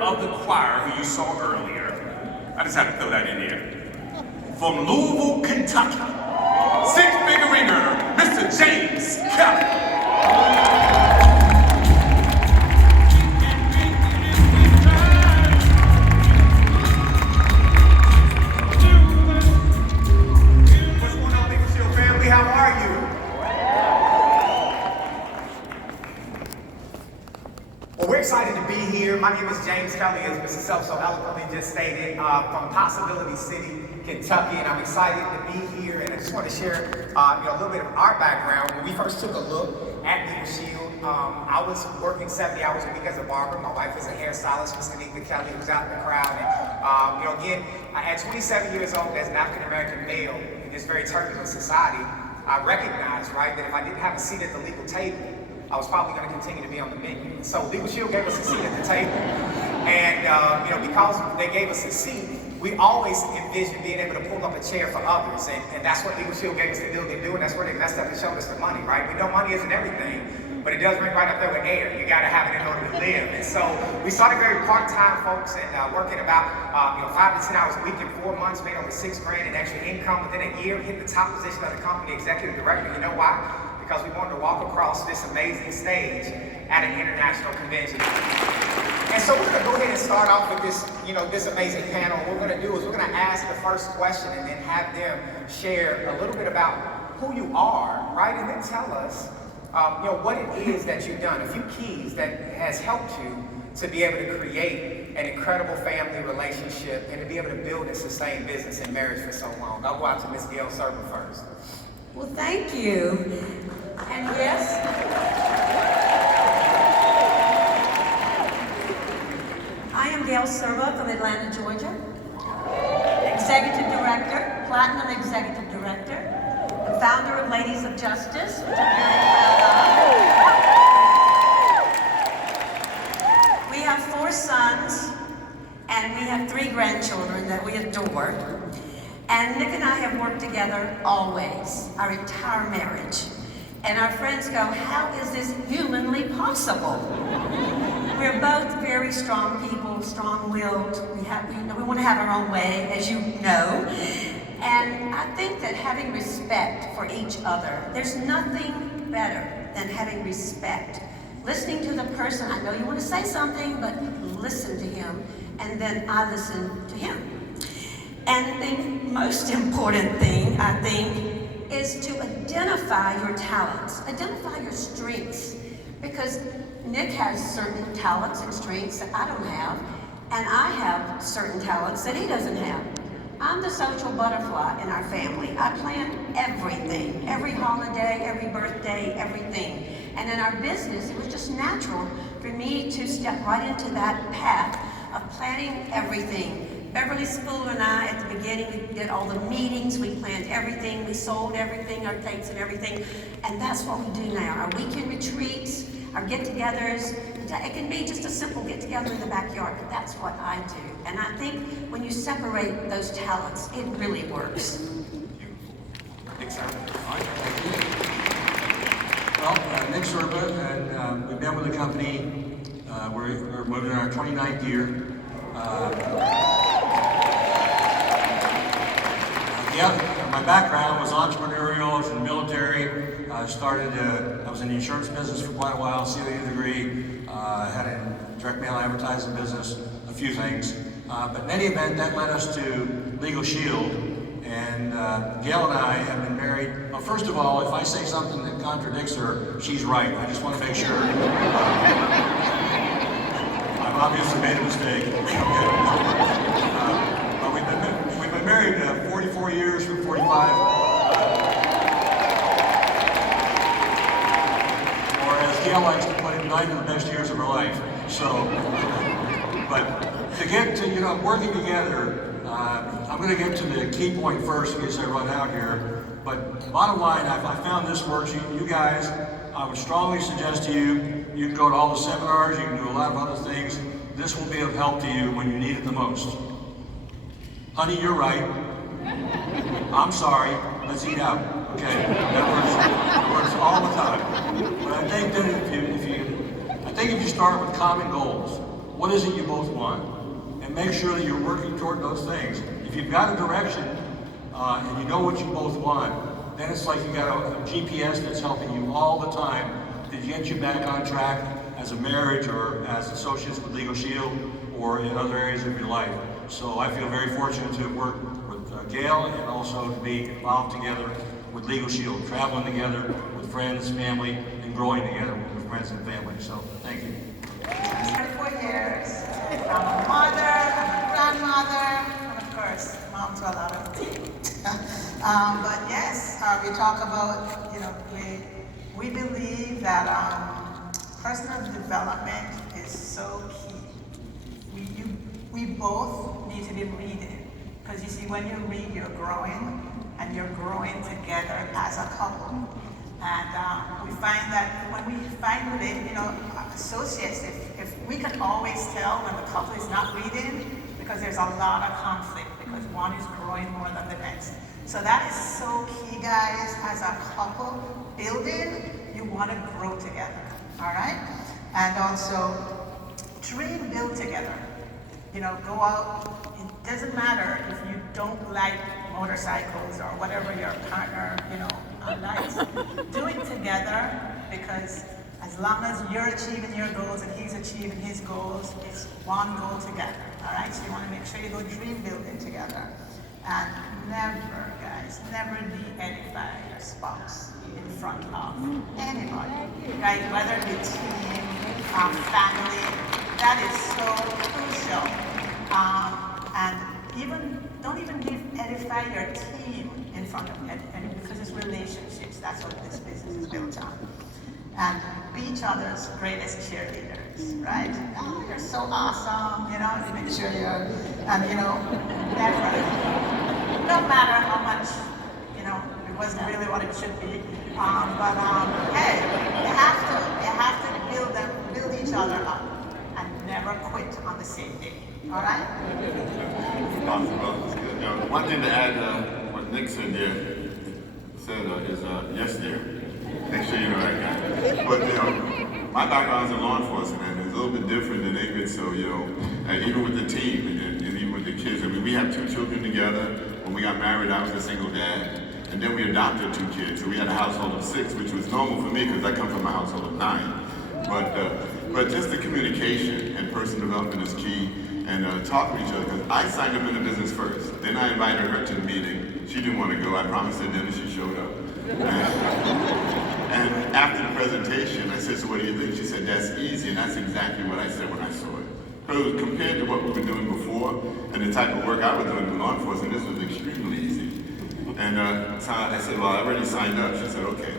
of the choir who you saw earlier. I just had to throw that in here. From Louisville, Kentucky, six-figure ringer, Mr. James Kelly. We're excited to be here. My name is James Kelly, as Mr. Self so eloquently just stated, from Possibility City, Kentucky, and I'm excited to be here. And I just want to share, a little bit of our background. When we first took a look at Legal Shield, I was working 70 hours a week as a barber. My wife is a hairstylist, Mr. Nick Kelly, who's out in the crowd. And again, at 27 years old, as an African American male in this very turbulent society, I recognized, right, that if I didn't have a seat at the legal table, I was probably going to continue to be on the menu. So Legal Shield gave us a seat at the table. And, because they gave us a seat, we always envisioned being able to pull up a chair for others. And that's what Legal Shield gave us the ability to do, and that's where they messed up and showed us the money, right? We know money isn't everything, but it does ring right up there with air. You got to have it in order to live. And so we started very part-time, folks, and working about 5 to 10 hours a week in 4 months, made over $6 grand in extra income. Within a year, hit the top position of the company, executive director. You know why? Because we wanted to walk across this amazing stage at an international convention. And so we're gonna go ahead and start off with this, this amazing panel. What we're gonna do is we're gonna ask the first question and then have them share a little bit about who you are, right? And then tell us, what it is that you've done, a few keys that has helped you to be able to create an incredible family relationship and to be able to build and sustain business and marriage for so long. I'll go out to Miss Gail Serber first. Well, thank you. And yes, I am Gail Serber from Atlanta, Georgia. Executive Director, Platinum Executive Director, and founder of Ladies of Justice, which I'm very proud of. We have 4 sons, and we have 3 grandchildren that we adore. And Nick and I have worked together always, our entire marriage. And our friends go, how is this humanly possible? We're both very strong people, strong-willed. We want to have our own way, as you know. And I think that having respect for each other, there's nothing better than having respect. Listening to the person, I know you want to say something, but listen to him, and then I listen to him. And the most important thing, I think, is to identify your talents, identify your strengths, because Nick has certain talents and strengths that I don't have, and I have certain talents that he doesn't have. I'm the social butterfly in our family. I plan everything, every holiday, every birthday, everything. And in our business, it was just natural for me to step right into that path of planning everything. Beverly Spool and I, at the beginning, we did all the meetings, we planned everything, we sold everything, our dates and everything, and that's what we do now. Our weekend retreats, our get-togethers, it can be just a simple get-together in the backyard, but that's what I do. And I think when you separate those talents, it really works. Well, Nick Serba, and we've been with the company, we're moving in our 29th year. My background was entrepreneurial. I was in the military. I was in the insurance business for quite a while, CLE degree. Had a direct mail advertising business, a few things. But in any event, that led us to Legal Shield. And Gail and I have been married. Well, first of all, if I say something that contradicts her, she's right. I just want to make sure. I've obviously made a mistake. But we've been married 44 years from 45. Or as Gail likes to put it, 9 of the best years of her life. So, but to get to, working together, I'm going to get to the key point first in case I run out here. But bottom line, I found this works. You guys, I would strongly suggest to you, you can go to all the seminars, you can do a lot of other things. This will be of help to you when you need it the most. Honey, you're right. I'm sorry. Let's eat out. Okay, that works all the time. But I think that if you start with common goals, what is it you both want? And make sure that you're working toward those things. If you've got a direction, and you know what you both want, then it's like you got a GPS that's helping you all the time to get you back on track as a marriage or as associates with Legal Shield or in other areas of your life. So I feel very fortunate to work with Gail and also to be involved together with Legal Shield, traveling together with friends, family, and growing together with friends and family. So thank you. 24 years. I'm a mother, I'm a grandmother, and of course, mom to a lot of team. But yes, we talk about, we believe that personal development is so key. We both need to be reading, because you see, when you read, you're growing, and you're growing together as a couple. And we find that when we find associates, if we can always tell when the couple is not reading, because there's a lot of conflict, because one is growing more than the next. So that is so key, guys. As a couple building, you want to grow together, all right? And also, dream build together. Go out. It doesn't matter if you don't like motorcycles or whatever your partner, likes. Do it together, because as long as you're achieving your goals and he's achieving his goals, it's one goal together, all right? So you want to make sure you go dream building together. And never, guys, never de-edify your spouse in front of anybody, right? Whether it be team, family, that is so crucial. And don't even edify your team in front of anybody, because it's relationships. That's what this business is built on. And be each other's greatest cheerleaders, right? Oh, you're so awesome, make sure you're, never, no matter how much, it wasn't really what it should be, but hey, you have to build each other up, and never quit on the same day, all right? Awesome. One thing to add, what Nick said is yes, dear. Make sure you know that guy. But my background is in law enforcement, and it's a little bit different than David. So even with the team and even with the kids, I mean, we have 2 children together. When we got married, I was a single dad, and then we adopted 2 kids. So we had a household of 6, which was normal for me because I come from a household of 9. But just the communication and personal development is key, and talk to each other. Because I signed up in the business first. Then I invited her to the meeting. She didn't want to go. I promised her dinner. She showed up. And after the presentation, I said, so what do you think? She said, that's easy, and that's exactly what I said when I saw it. Because compared to what we were doing before, and the type of work I was doing in law enforcement, this was extremely easy. And so I said, well, I already signed up. She said, okay.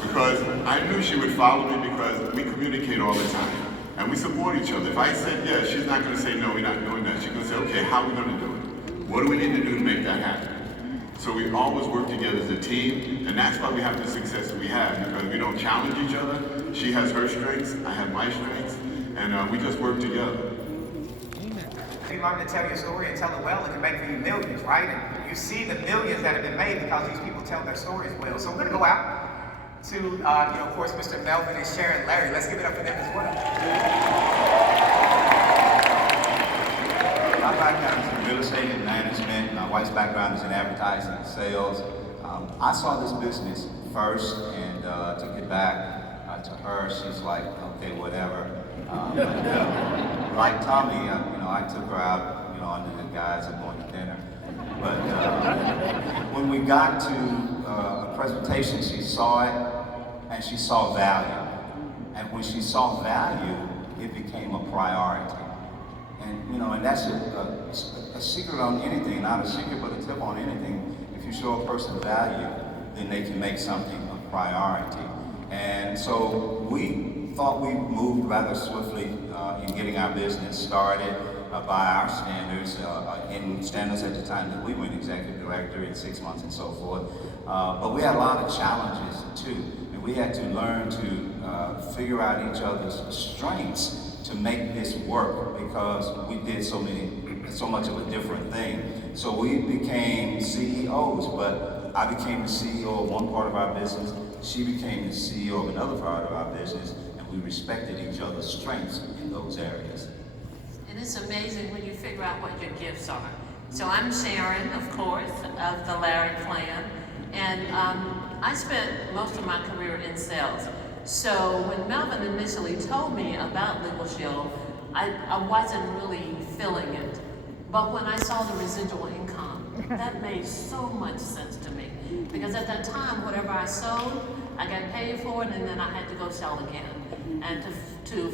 Because I knew she would follow me because we communicate all the time, and we support each other. If I said yes, she's not going to say, no, we're not doing that. She's going to say, okay, how are we going to do it? What do we need to do to make that happen? So we always work together as a team, and that's why we have the success that we have, because we don't challenge each other. She has her strengths, I have my strengths, and we just work together. If you learn to tell your story and tell it well, it can make for you millions, right? And you see the millions that have been made because these people tell their stories well. So we're going to go out to, of course, Mr. Melvin and Sharon Larry. Let's give it up for them as well. My background is in real estate and management. My wife's background is in advertising and sales. I saw this business first, and to get back to her, she's like, okay, whatever. Like Tommy, I took her out, under the guise of going to dinner. But when we got to a presentation, she saw it, and she saw value. And when she saw value, it became a priority. And that's a secret on anything, not a secret, but a tip on anything. If you show a person value, then they can make something a priority. And so we thought we moved rather swiftly in getting our business started by our standards, in standards at the time that we went executive director in 6 months and so forth. But we had a lot of challenges too. And we had to learn to figure out each other's strengths to make this work, because we did so much of a different thing. So we became CEOs, but I became the CEO of one part of our business, she became the CEO of another part of our business, and we respected each other's strengths in those areas. And it's amazing when you figure out what your gifts are. So I'm Sharon, of course, of the Larry clan. And I spent most of my career in sales. So when Melvin initially told me about Legal Shield, I wasn't really feeling it. But when I saw the residual income, that made so much sense to me. Because at that time, whatever I sold, I got paid for it, and then I had to go sell again. And to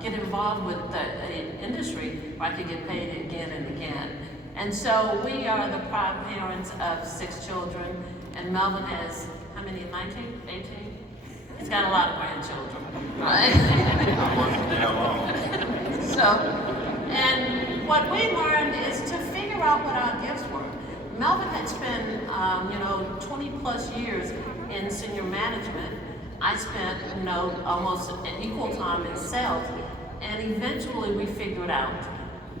get involved with the industry where I could get paid again and again. And so we are the proud parents of 6 children, and Melvin has, how many, 19, 18? He's got a lot of grandchildren, right? I'm working that long. So, and what we learned is to figure out what our gifts were. Melvin had spent, 20 plus years in senior management. I spent, almost an equal time in sales. And eventually we figured out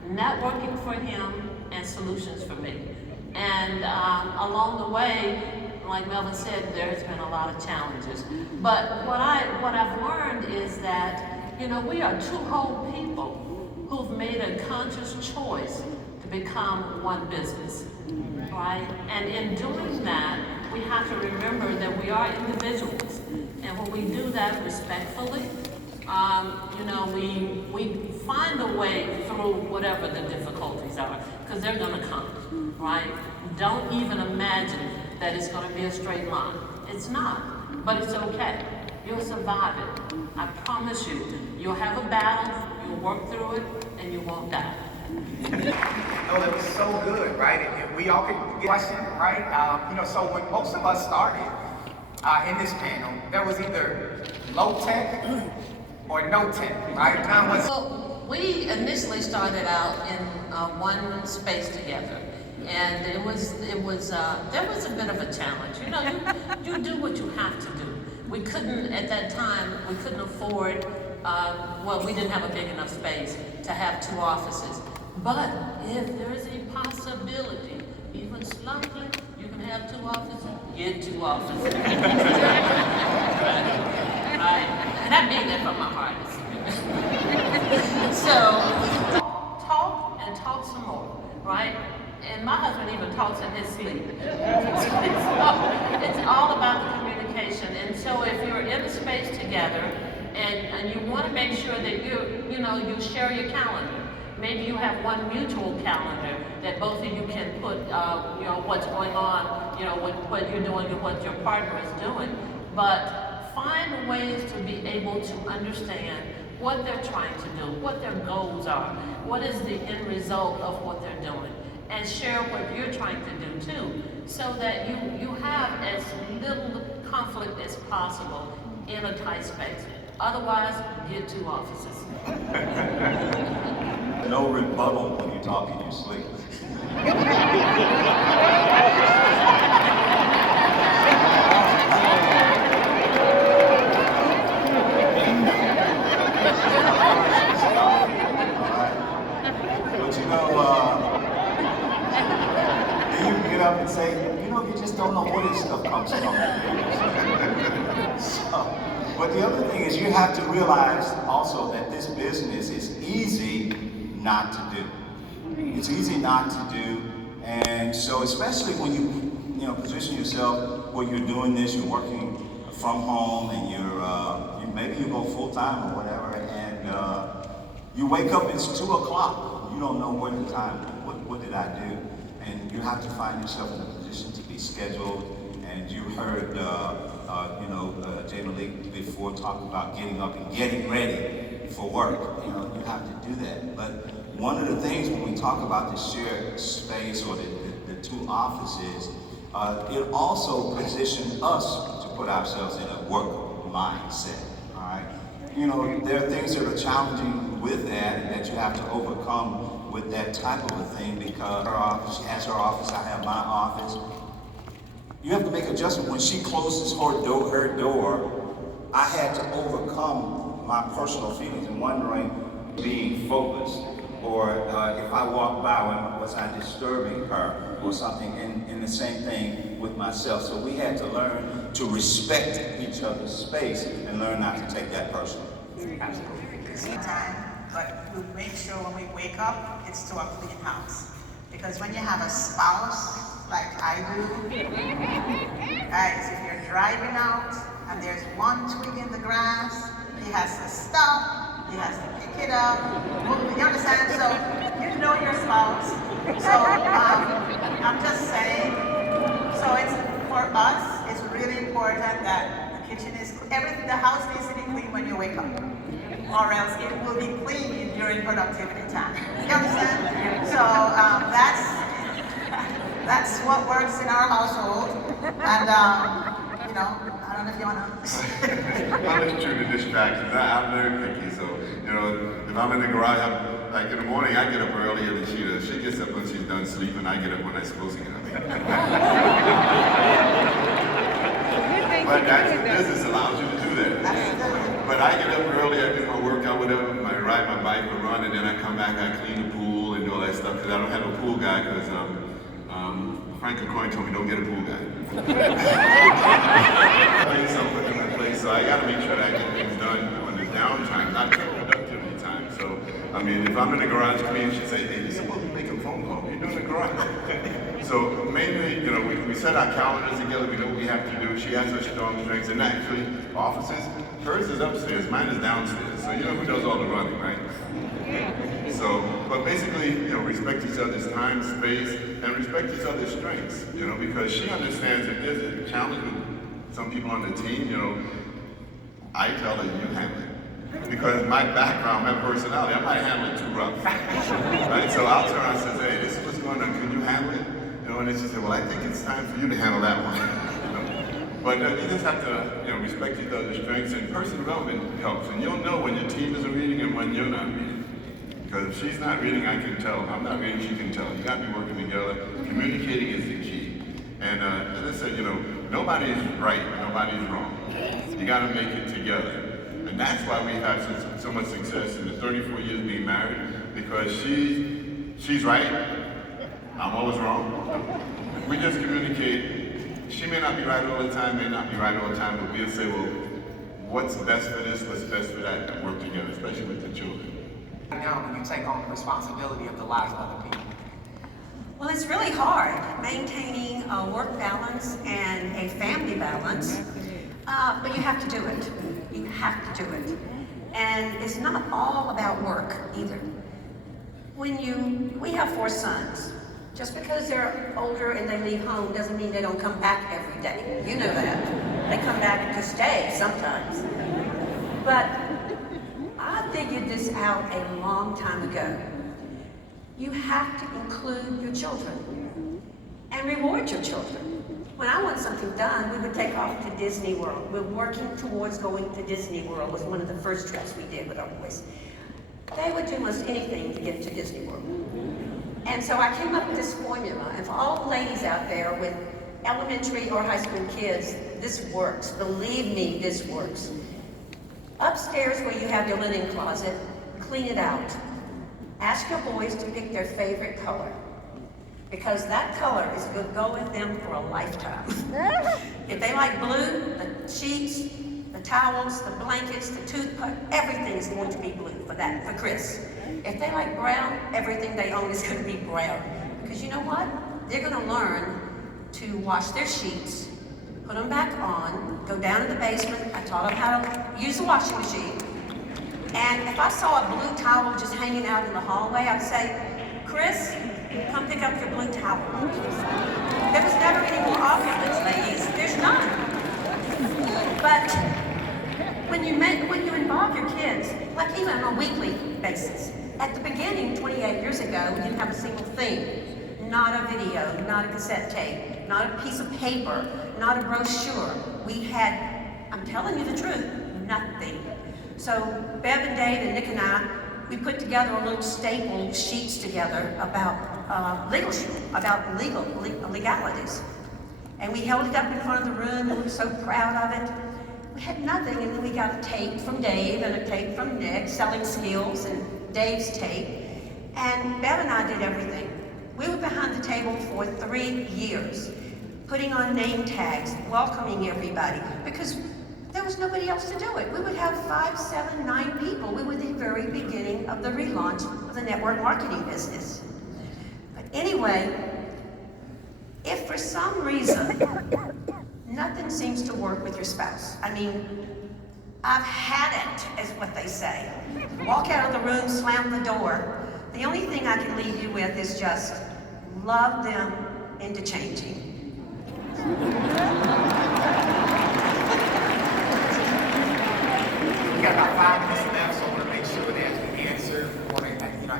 networking for him and solutions for me. And along the way, like Melvin said, there has been a lot of challenges. But what I've learned is that, we are 2 whole people who've made a conscious choice to become one business, right? And in doing that, we have to remember that we are individuals. And when we do that respectfully, we find a way through whatever the difficulties are, because they're gonna come, right? Don't even imagine that it's gonna be a straight line. It's not, but it's okay. You'll survive it. I promise you. You'll have a battle, you'll work through it, and you won't die. Oh, that was so good, right? And we all could get a question, right? So when most of us started in this panel, there was either low tech or no tech, right? Well, we initially started out in one space together, and there was a bit of a challenge. You do what you have to do. We couldn't, at that time, we couldn't afford, we didn't have a big enough space to have 2 offices. But if there is a possibility, even slightly, you can have 2 offices, get 2 offices. Right? And I mean that from my heart. So, talk and talk some more, right? And my husband even talks in his sleep. It's all about the communication. And so if you're in a space together and you want to make sure that you share your calendar. Maybe you have one mutual calendar that both of you can put, what's going on, what you're doing and what your partner is doing. But find ways to be able to understand what they're trying to do, what their goals are, what is the end result of what they're doing, and share what you're trying to do too, so that you have as little conflict as possible in a tight space. Otherwise, get 2 offices. No rebuttal when you talk in your sleep. Then you can get up and say, you just don't know where this stuff comes from. But the other thing is you have to realize also that this business is easy not to do. It's easy not to do, and so especially when you position yourself where you're doing this, you're working from home, and maybe you go full time or whatever, and you wake up, it's 2 o'clock, you don't know what the time. What did I do? And you have to find yourself in a position to be scheduled. And you heard Jay Malik before talk about getting up and getting ready for work. You have to do that. But one of the things when we talk about the shared space or the 2 offices, it also positions us to put ourselves in a work mindset. All right. There are things that are challenging with that and that you have to overcome with that type of a thing, because her office, she has her office, I have my office. You have to make adjustments. When she closes her door, I had to overcome my personal feelings and wondering, being focused, or if I walked by, was I disturbing her or something, and the same thing with myself. So we had to learn to respect each other's space and learn not to take that personally. Absolutely. Time but we make sure when we wake up, it's to a clean house. Because when you have a spouse, like I do, guys, if you're driving out and there's one twig in the grass, he has to stop, he has to pick it up, you understand? So, you know your spouse. So, I'm just saying, so it's, for us, it's really important that the kitchen is, the house needs to be clean when you wake up, or else it will be clean during productivity time. You understand? So that's what works in our household. And you know, I don't know if you wanna. I'm just true to distractions. I'm very picky, so you know, if I'm in the garage, like in the morning, I get up earlier than she does. She gets up when she's done sleeping. I get up when I'm supposed to get up. But business allows you to do that. But I get up early, I do my workout, whatever, I ride my bike or run, and then I come back, I clean the pool and do all that stuff, because I don't have a pool guy, because Frank Coin told me don't get a pool guy. So I gotta make sure that I get things done on the downtime, not the productivity time. So, I mean, if I'm in the garage cleaning, she'd say, hey, you're supposed to be making a phone call, you're doing the garage. So mainly, you know, we set our calendars together, we know what we have to do. She has her strong strengths, and actually, offices, hers is upstairs, mine is downstairs. So you know who does all the running, right? So, but basically, you know, respect each other's time, space, and respect each other's strengths, you know, because she understands if there's a challenge with some people on the team, you know, I tell her, you handle it. Because my background, my personality, I might handle it too rough. Right? So I'll turn around and say, hey, this is what's going on, can you handle it? You know, and then she said, well, I think it's time for you to handle that one. You know? But you just have to, you know, respect each other's strengths, and personal development helps. And you'll know when your team is reading and when you're not reading. Because if she's not reading, I can tell. If I'm not reading, she can tell. You got to be working together. Communicating is the key. And as I said, you know, nobody's right, nobody's wrong. You got to make it together. And that's why we have so much success in the 34 years being married, because she's right, I'm always wrong. We just communicate. She may not be right all the time, may not be right all the time, but we'll say, well, what's best for this, what's best for that, and work together, especially with the children. Now, when you take on the responsibility of the lives of other people. Well, it's really hard maintaining a work balance and a family balance, but you have to do it. You have to do it. And it's not all about work either. We have 4 sons. Just because they're older and they leave home doesn't mean they don't come back every day. You know that. They come back to stay sometimes. But I figured this out a long time ago. You have to include your children and reward your children. When I want something done, we would take off to Disney World. We're working towards going to Disney World. It was one of the first trips we did with our boys. They would do almost anything to get to Disney World. And so I came up with this formula. And for all the ladies out there with elementary or high school kids, this works. Believe me, this works. Upstairs where you have your linen closet, clean it out. Ask your boys to pick their favorite color, because that color is going to go with them for a lifetime. If they like blue, the sheets, the towels, the blankets, the toothbrush, everything is going to be blue for Chris. If they like brown, everything they own is going to be brown. Because you know what? They're going to learn to wash their sheets, put them back on, go down in the basement. I taught them how to use the washing machine. And if I saw a blue towel just hanging out in the hallway, I'd say, Chris, come pick up your blue towel. There was never any more arguments, ladies. There's none. But when you involve your kids, like even on a weekly basis, at the beginning, 28 years ago, we didn't have a single thing. Not a video, not a cassette tape, not a piece of paper, not a brochure. We had, I'm telling you the truth, nothing. So Bev and Dave and Nick and I, we put together a little staple sheets together about legalities. And we held it up in front of the room and we were so proud of it. We had nothing, and then we got a tape from Dave and a tape from Nick, selling skills, and Dave's tape. And Bev and I did everything. We were behind the table for 3 years, putting on name tags, welcoming everybody, because there was nobody else to do it. We would have 5, 7, 9 people. We were the very beginning of the relaunch of the network marketing business. But anyway, if for some reason nothing seems to work with your spouse, I mean, I've had it, is what they say. Walk out of the room, slam the door. The only thing I can leave you with is just love them into changing. We got about 5 minutes left, so I want to make sure that we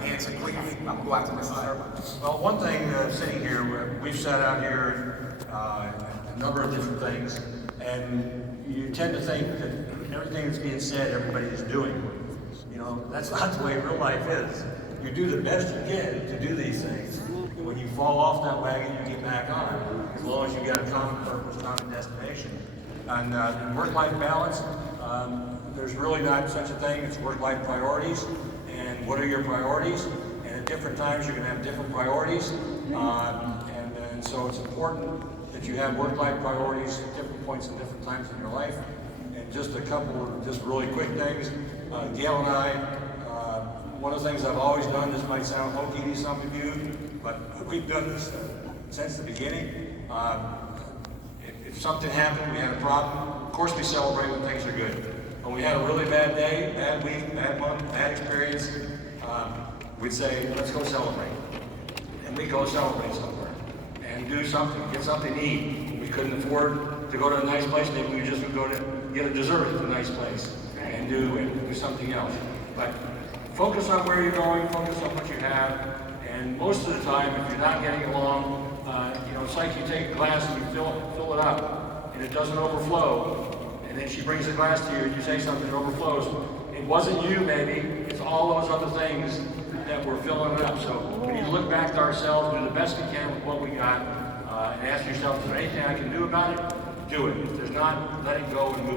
answer quickly. I'll go out to Mrs. Irvin. Well, one thing sitting here, we've sat out here a number of different things, and you tend to think that everything that's being said, everybody is doing. You know, that's not the way real life is. You do the best you can to do these things. And when you fall off that wagon, you get back on, as long as you got a common purpose, common destination. And work-life balance, there's really not such a thing as work-life priorities. And what are your priorities? And at different times, you're going to have different priorities. And so it's important that you have work-life priorities at different points and different times in your life. And just a couple of just really quick things. Gail and I, one of the things I've always done, this might sound hokey to some of you, but we've done this since the beginning. If something happened, we had a problem, of course we celebrate when things are good. When we had a really bad day, bad week, bad month, bad experience, we'd say, let's go celebrate. And we'd go celebrate somewhere and do something, get something to eat. We couldn't afford to go to a nice place, maybe we just would go to get a dessert at a nice place and do something else. But focus on where you're going, focus on what you have, and most of the time, if you're not getting along, it's like you take a glass and you fill it up, and it doesn't overflow, and then she brings a glass to you and you say something that overflows. It wasn't you, maybe, it's all those other things that were filling it up. So we need to look back to ourselves, do the best we can with what we got, and ask yourself, is there anything I can do about it? Do it. If there's not, let it go and move